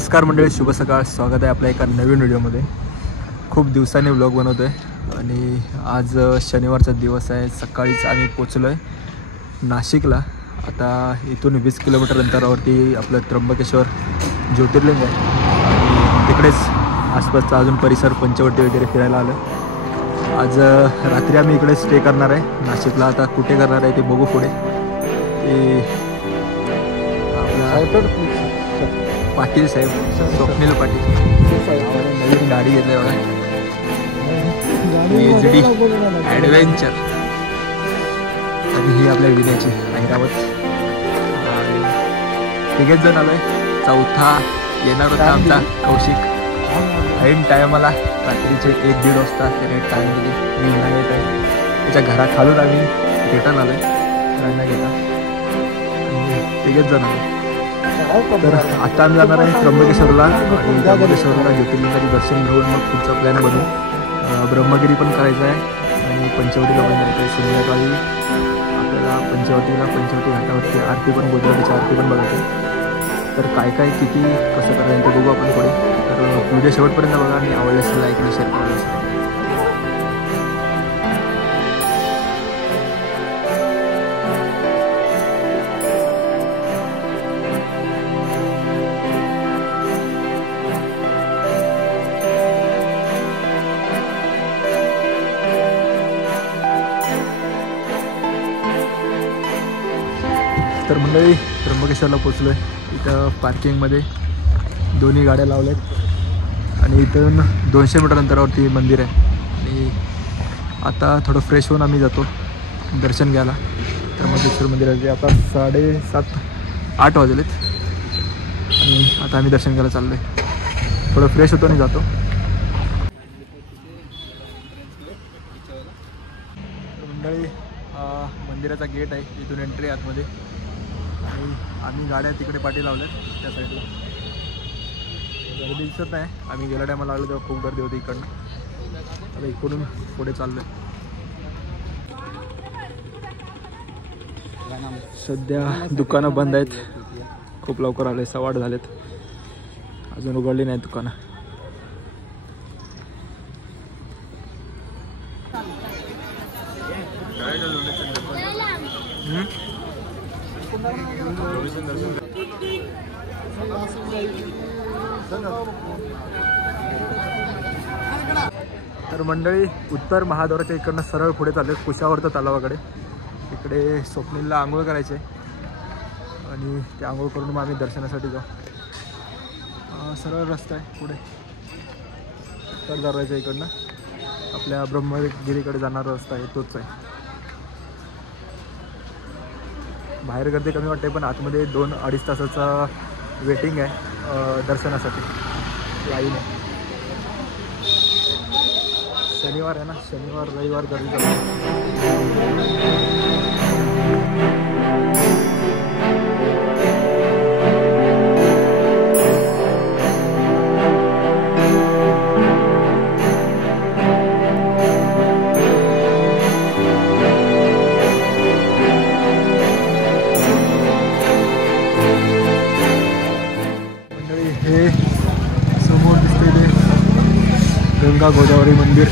नमस्कार मंडळी, शुभ सकाळ. स्वागत आहे आपल्या एका नवीन व्हिडिओमध्ये. खूप दिवसांनी व्लॉग बनवतो आहे आणि आज शनिवारचा दिवस आहे. सकाळीच आम्ही पोचलो आहे नाशिकला. आता इथून 20 किलोमीटर अंतरावरती आपलं त्र्यंबकेश्वर ज्योतिर्लिंग आहे आणि तिकडेच आसपासचा अजून परिसर पंचवटी वगैरे फिरायला आलं. आज रात्री आम्ही इकडे स्टे करणार आहे नाशिकला. आता कुठे करणार आहे ते बघू पुढे. ते आपला पाटील साहेब, स्वप्नील पाटील नवीन गाडी घेतली बघा, HD ॲडव्हेंचर. आणि ही आपल्या विद्याची ऐरावत. तिघेच जण आलोय. चौथा येणार होता आमचा कौशिक. ऐन टायमाला रात्रीचे 1-1:30 वाजता त्याने टाईम दिली. मी नाही येत आहे. त्याच्या घराखालून आम्ही रिटर्न आलो आहे राहण्या घेता. तिघेच जण आलो. तर आता आम्ही जाणार आहे त्र्यंबकेश्वरला आणि त्र्यंबकेश्वरला ज्योतिर्लिंगाचे दर्शन घेऊन मग पुढचा प्लॅन बनवू. ब्रह्मगिरी पण करायचं आहे आणि पंचवटीला पण जायचं आहे. संध्याकाळी आपल्याला पंचवटी घाटावरती आरती पण, गोदावरीची आरती पण बघायची. तर काय काय किती कसं करायचं ते बघू आपण पुढे. तर व्हिडिओ शेवटपर्यंत बघा आणि आवडले असेल लाईक आणि शेअर करायला. तर मंडळी त्र्यंबकेश्वरला पोचलो आहे. इथं पार्किंगमध्ये दोन्ही गाड्या लावल्या आहेत आणि इथून 200 मीटर अंतरावरती मंदिर आहे. आणि आता थोडं फ्रेश होऊन आम्ही जातो दर्शन घ्यायला त्र्यंबकेश्वर मंदिराचे. आता 7:30-8 वाजलेत आणि आता आम्ही दर्शन घ्यायला चाललो आहे. थोडं फ्रेश होतो आणि जातो. मंडळी मंदिराचा गेट आहे, इथून एंट्री आतमध्ये. आणि आम्ही गाड्या तिकडे पाठी लावल्यात त्या साईडला. गर्दी दिसत नाही. आम्ही गेल्या टायमाला आलो तेव्हा खूप गर्दी होती इकडनं. आता इकडून पुढे चाललो आहे. सध्या दुकानं बंद आहेत. खूप लवकर आले, 8:15 झालेत. अजून उघडली नाही दुकानं. तर मंडळी उत्तर महाद्वाराच्या इकडनं सरळ पुढे चालले कुशावर्त तलावाकडे. इकडे स्वप्नीलला आंघोळ करायचे आणि ते आंघोळ करून मग आम्ही दर्शनासाठी जाऊ. सरळ रस्ता आहे पुढे तर जायचं इकडनं. आपल्या ब्रह्मगिरीकडे जाणारा रस्ता आहे तोच आहे. बाहेर गर्दी कमी वाटते पण आतमध्ये 2-2.5 तासाचा वेटिंग आहे दर्शनासाठी. लाईन आहे. शनिवार आहे ना, शनिवार रविवार गर्दी मंडळी. हे समोर दिसते ते गंगा गोदावरी मंदिर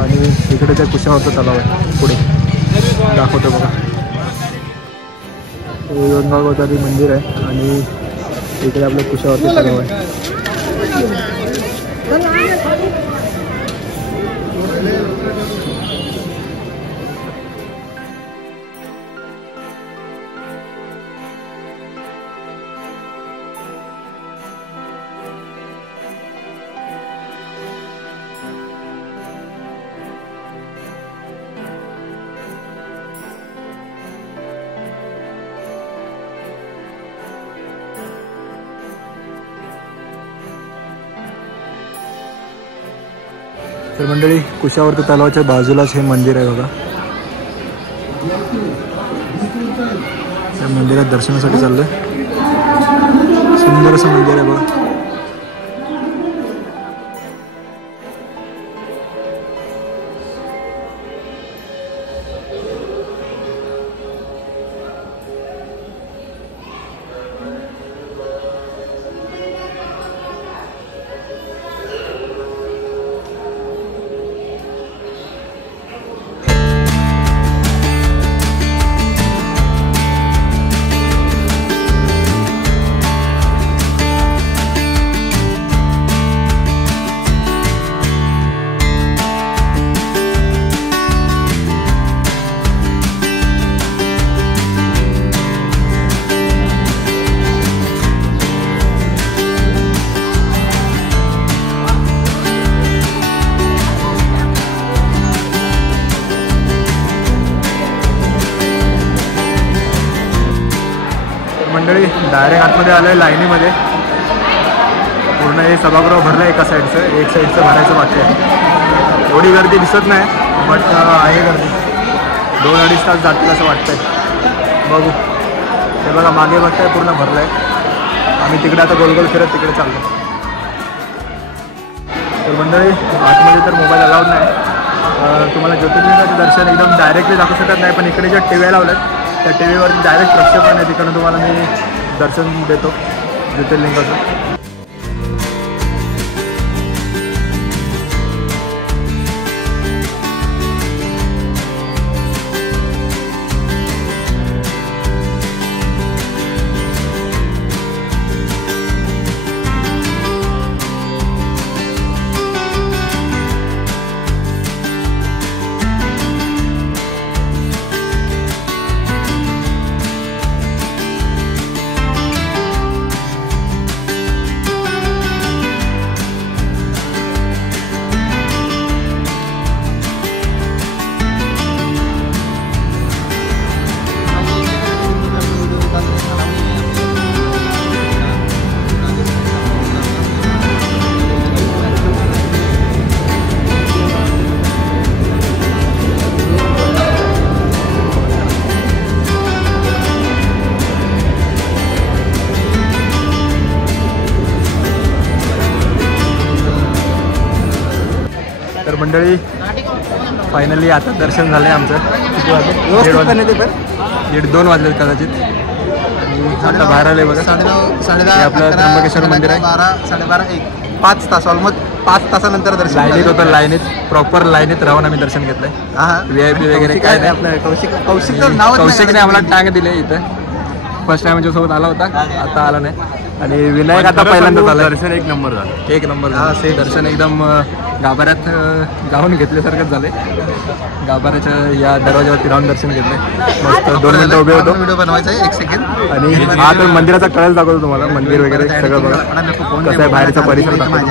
आणि इकडे त्या कुशावर्त तलाव आहे पुढे. दाखवतो बघा. हे गंगा गोदावरी मंदिर आहे आणि इकडे आपलं कुशावर्त तलाव आहे. तर मंडळी कुशावर्त तलावाच्या बाजूलाच हे मंदिर आहे बघा. त्या मंदिरात दर्शनासाठी चाललोय. सुंदर असं मंदिर आहे बघा. मंडळी डायरेक्ट आतमध्ये आलं आहे लाईनीमध्ये. पूर्ण हे सभागृह भरलं एका साईडचं, एक साईडचं भरायचं बाकी आहे. एवढी गर्दी दिसत नाही बट आहे गर्दी. 2-2.5 तास जातील असं वाटतंय. बघू. हे बघा मागे बघताय पूर्ण भरलं आहे. आम्ही तिकडे आता गोल गोल फिरत तिकडे चाललो. तर मंडळी आतमध्ये तर मोबाईल अलाउड नाही. तुम्हाला ज्योतिर्लिंगाचं दर्शन एकदम डायरेक्टली दाखवू शकत नाही, पण इकडे ज्या टीव्ही लावल्यात त्या टी व्हीवरती डायरेक्ट प्रक्षेपण आहे, तिकडून तुम्हाला मी दर्शन देतो ज्योतिर्लिंगाचं. तर मंडळी फायनली आता दर्शन झालं आहे आमचं. किती वाजले? 1:30 वाजले कदाचित. आणि आता बाहेर आले बघा. 9:30 आपलं त्र्यंबकेश्वर मंदिर आहे. 12:30 1 5 तास ऑलमोस्ट 5 तासानंतर दर्शन. लाईनीत होतं, लाईनीत प्रॉपर लाईनीत राहून आम्ही दर्शन घेतलंय. VIP वगैरे काय नाही. आपलं कौशिकने आम्हाला टांग दिले इथं. फर्स्ट टाइम माझ्यासोबत आला होता, आता आला नाही. आणि विनायक आता पहिल्यांदाच आला. दर्शन एक नंबर झालं, एक नंबर झालं. ते दर्शन एकदम गाभाऱ्यात जाऊन घेतल्यासारखंच झालंय. गाभाऱ्याच्या या दरवाजावरती राहून दर्शन घेतलंय. मस्त 2 मिनिटं उभे होतो. व्हिडिओ बनवायचा आहे 1 सेकंड. आणि हा तर मंदिराचा कळस दाखवतो तुम्हाला. मंदिर वगैरे सगळं बघा कसं आहे, बाहेरचा परिसर दाखवतो.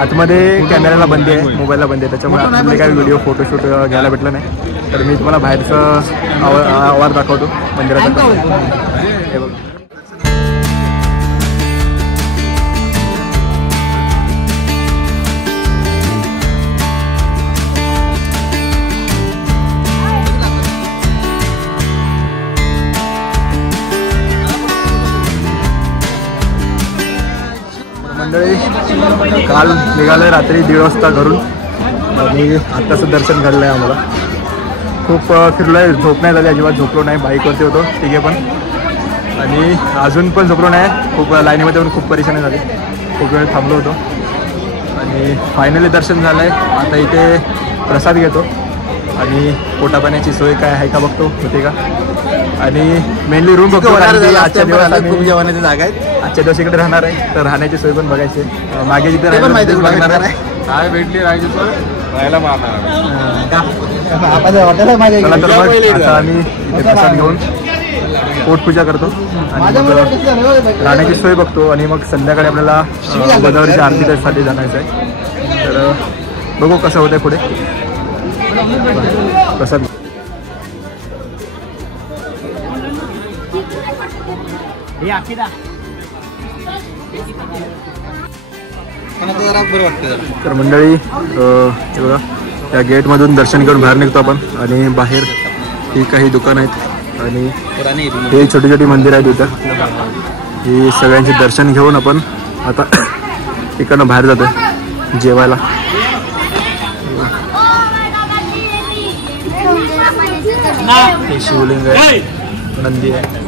आतमध्ये कॅमेऱ्याला बंदी आहे, मोबाईलला बंदी आहे, त्याच्यामुळे आतमध्ये काही व्हिडिओ फोटोशूट घ्यायला भेटलं नाही. तर मी तुम्हाला बाहेरचं आवार दाखवतो मंदिराचा. हे बघा. मंडळी काल निघालं रात्री 1:30 वाजता घरून. आणि आत्ताचं दर्शन घडलं आहे आम्हाला. खूप फिरलो आहे, झोप नाही झाली अजिबात. झोपलो नाही, बाईकवरती होतो तिघे पण. आणि अजून पण झोपलो नाही. खूप लाईनीमध्ये पण खूप परेशानी झाली, खूप वेळ थांबलो होतो. आणि फायनली दर्शन झालं आहे. आता इथे प्रसाद घेतो आणि पोटापाण्याची सोय काय आहे का बघतो, होते का. आणि मेनली रूम बघतो. आजच्या दिवस खूप जेवणाची जागा आहे. आजच्या दिवस इकडे राहणार आहे, तर राहण्याची सोय पण बघायची आहे. मागे जिथे बघणार आहे काय भेटली राहायची सोय राहायला आता आम्ही इथे प्रसाद घेऊन पोटपूजा करतो आणि राहण्याची सोय बघतो. आणि मग संध्याकाळी आपल्याला गोदावरीच्या आरतीसाठी जाण्याचं आहे. तर बघू कसं होतंय पुढे. प्रसाद तर मंडळी हे बघा, त्या गेटमधून दर्शन करून बाहेर निघतो आपण. आणि बाहेर ही काही दुकान आहेत आणि हे छोटी छोटी मंदिर आहेत इथं. ही सगळ्यांचे दर्शन घेऊन आपण आता इकडनं बाहेर जातो जेवायला. हे शिवलिंग आहे, नंदी आहे.